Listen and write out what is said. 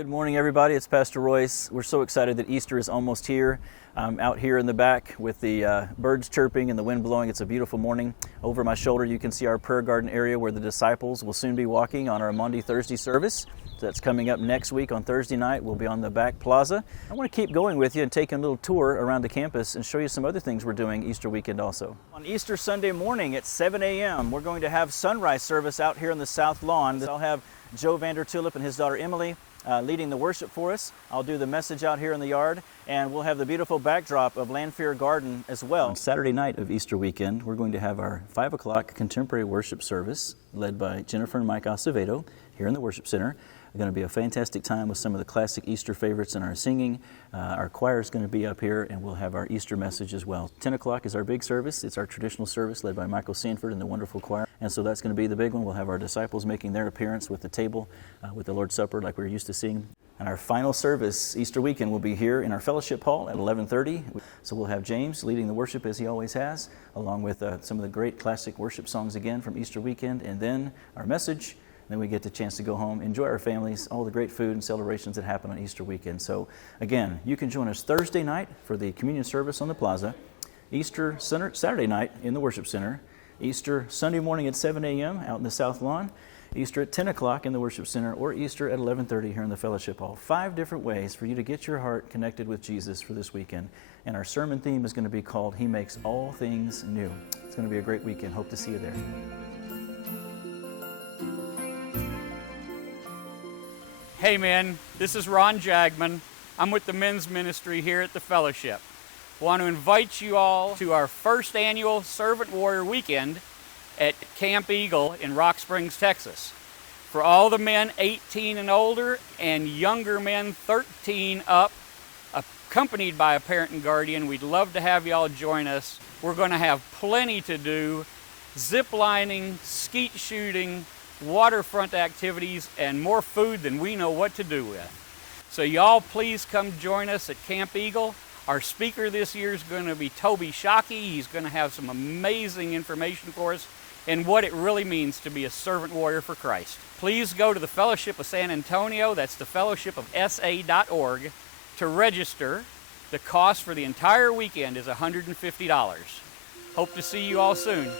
Good morning, everybody. It's Pastor Royce. We're so excited that Easter is almost here. I'm out here in the back with the birds chirping and the wind blowing. It's a beautiful morning. Over my shoulder, you can see our prayer garden area where the disciples will soon be walking on our MAUNDY Thursday service. So that's coming up next week on Thursday night. We'll be on the back plaza. I want to keep going with you and take a little tour around the campus and show you some other things we're doing Easter weekend also. On Easter Sunday morning at 7 a.m., we're going to have sunrise service out here on the south lawn. I'll have Joe Vandertulip and his daughter Emily leading the worship for us. I'll do the message out here in the yard, and we'll have the beautiful backdrop of Lanphier Garden as well. On Saturday night of Easter weekend, we're going to have our 5 o'clock contemporary worship service led by Jennifer and Mike Acevedo here in the worship center. It's going to be a fantastic time with some of the classic Easter favorites in our singing. Our choir is going to be up here, and we'll have our Easter message as well. 10 o'clock is our big service. It's our traditional service led by Michael Sanford and the wonderful choir. And so that's going to be the big one. We'll have our disciples making their appearance with the table, with the Lord's Supper like we're used to seeing. And our final service, Easter weekend, will be here in our fellowship hall at 11:30. So we'll have James leading the worship as he always has, along with some of the great classic worship songs again from Easter weekend. And then our message. Then we get the chance to go home, enjoy our families, all the great food and celebrations that happen on Easter weekend. So again, you can join us Thursday night for the communion service on the plaza, Easter Saturday night in the worship center, Easter Sunday morning at 7 a.m. out in the south lawn, Easter at 10 o'clock in the worship center, or Easter at 11:30 here in the fellowship hall. 5 different ways for you to get your heart connected with Jesus for this weekend. And our sermon theme is going to be called, He Makes All Things New. It's going to be a great weekend. Hope to see you there. Hey men, this is Ron Jagman. I'm with the men's ministry here at the Fellowship. Want to invite you all to our first annual Servant Warrior Weekend at Camp Eagle in Rock Springs, Texas. For all the men 18 and older and younger men 13 up, accompanied by a parent and guardian, we'd love to have you all join us. We're going to have plenty to do: zip lining, skeet shooting, waterfront activities, and more food than we know what to do with. So y'all please come join us at Camp Eagle. Our speaker this year is going to be Toby Shockey. He's going to have some amazing information for us and what it really means to be a servant warrior for Christ. Please go to the Fellowship of San Antonio, that's the fellowshipofsa.org, to register. The cost for the entire weekend is $150. Hope to see you all soon.